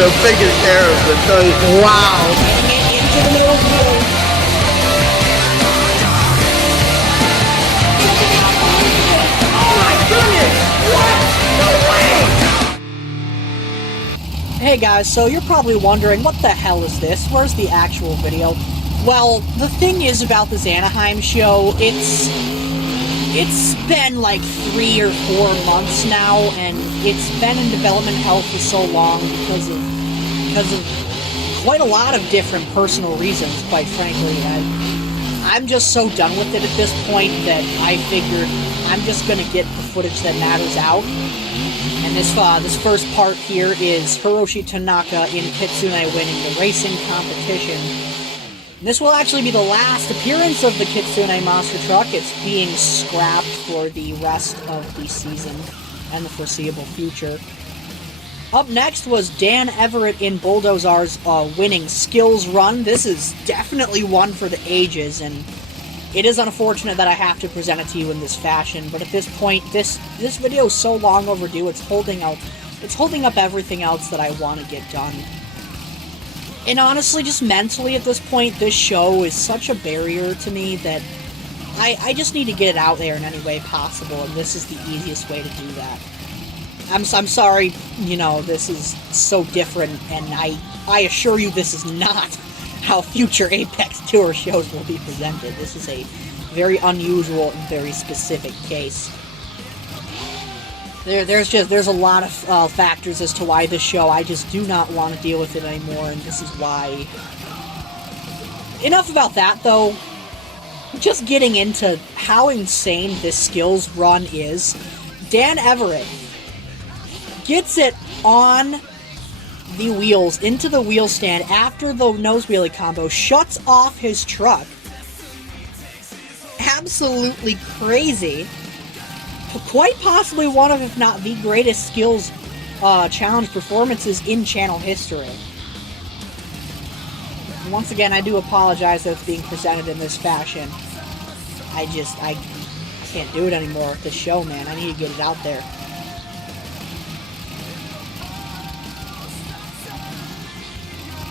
the biggest errors that tell you. Wow. Getting it into the middle of the field. Oh my goodness! What? No way! Hey guys, so you're probably wondering, what the hell is this? Where's the actual video? Well, the thing is about this Anaheim show, it's been like 3 or 4 months now, and it's been in development hell for so long because of quite a lot of different personal reasons, quite frankly. I'm just so done with it at this point that I figured I'm just going to get the footage that matters out. And this first part here is Hiroshi Tanaka in Kitsune winning the racing competition. And this will actually be the last appearance of the Kitsune monster truck. It's being scrapped for the rest of the season and the foreseeable future. Up next was Dan Everett in Bulldozer's winning skills run. This is definitely one for the ages, and it is unfortunate that I have to present it to you in this fashion, but at this point, this video is so long overdue, it's holding up everything else that I want to get done. And honestly, just mentally at this point, this show is such a barrier to me that I just need to get it out there in any way possible, and this is the easiest way to do that. I'm sorry, you know, this is so different, and I assure you this is not how future Apex Tour shows will be presented. This is a very unusual and very specific case. There's a lot of factors as to why this show, I just do not want to deal with it anymore, and this is why. Enough about that, though. Just getting into how insane this skills run is. Dan Everett gets it on the wheels, into the wheel stand after the nose wheelie combo, shuts off his truck. Absolutely crazy. Quite possibly one of, if not the greatest skills challenge performances in channel history. And once again, I do apologize that it's being presented in this fashion. I can't do it anymore with this show, man. I need to get it out there.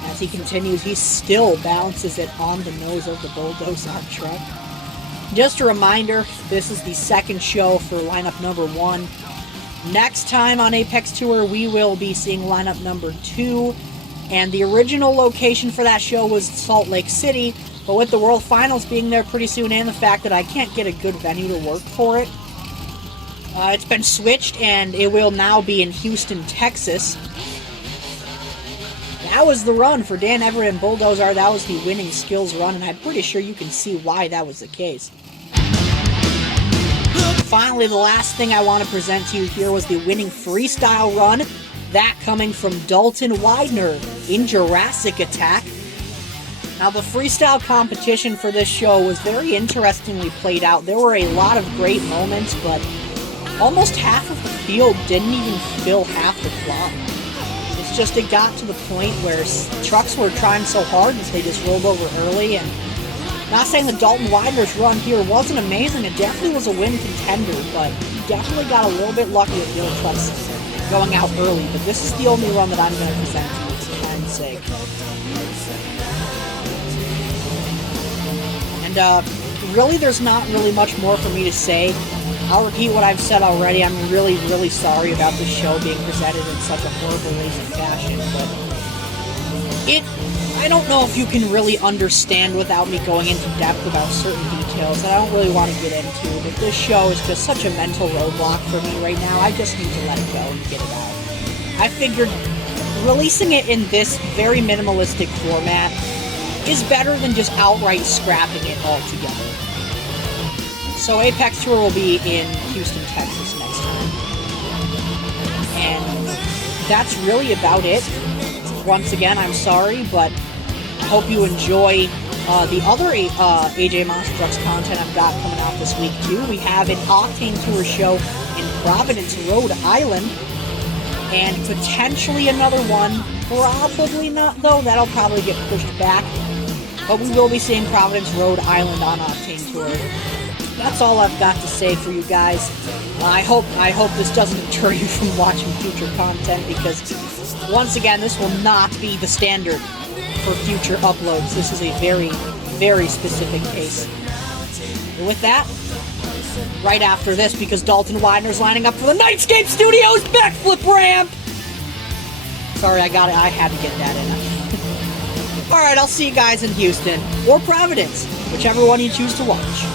As he continues, he still bounces it on the nose of the Bulldozer truck. Just a reminder, this is the second show for lineup number 1. Next time on Apex Tour, we will be seeing lineup number 2. And the original location for that show was Salt Lake City, but with the World Finals being there pretty soon and the fact that I can't get a good venue to work for it, it's been switched and it will now be in Houston, Texas. That was the run for Dan Everett and Bulldozer. That was the winning skills run, and I'm pretty sure you can see why that was the case. Finally, the last thing I want to present to you here was the winning freestyle run. That coming from Dalton Widener in Jurassic Attack. Now, the freestyle competition for this show was very interestingly played out. There were a lot of great moments, but almost half of the field didn't even fill half the clock. It's just it got to the point where trucks were trying so hard that they just rolled over early. And not saying that Dalton Widener's run here wasn't amazing, it definitely was a win contender, but he definitely got a little bit lucky with the other trucks going out early. But this is the only run that I'm going to present to you for time's sake. And really, there's not really much more for me to say. I'll repeat what I've said already. I'm really, really sorry about this show being presented in such a horrible, lazy fashion, but I don't know if you can really understand without me going into depth about certain details that I don't really want to get into, but this show is just such a mental roadblock for me right now. I just need to let it go and get it out. I figured releasing it in this very minimalistic format is better than just outright scrapping it altogether. So Apex Tour will be in Houston, Texas next time. And that's really about it. Once again, I'm sorry, but I hope you enjoy the other AJ Monster Trucks content I've got coming out this week, too. We have an Octane Tour show in Providence, Rhode Island, and potentially another one. Probably not, though. That'll probably get pushed back. But we will be seeing Providence, Rhode Island on Octane Tour. That's all I've got to say for you guys. I hope this doesn't deter you from watching future content, because Once again, this will not be the standard for future uploads. This is a very, very specific case. And with that, right after this, because Dalton Widener's lining up for the Nightscape Studios backflip ramp! Sorry, I got it. I had to get that in. Alright, I'll see you guys in Houston, or Providence, whichever one you choose to watch.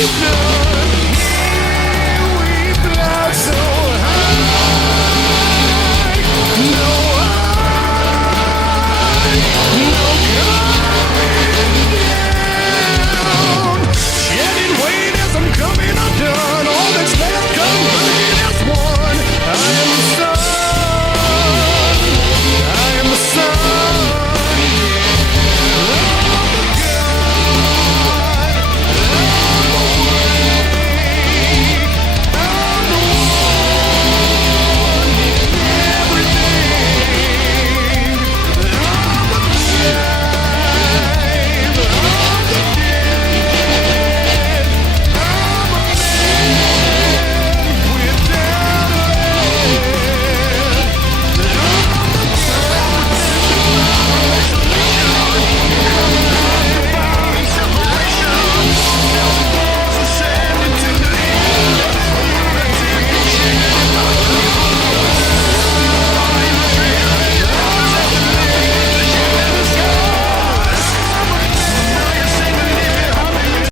You know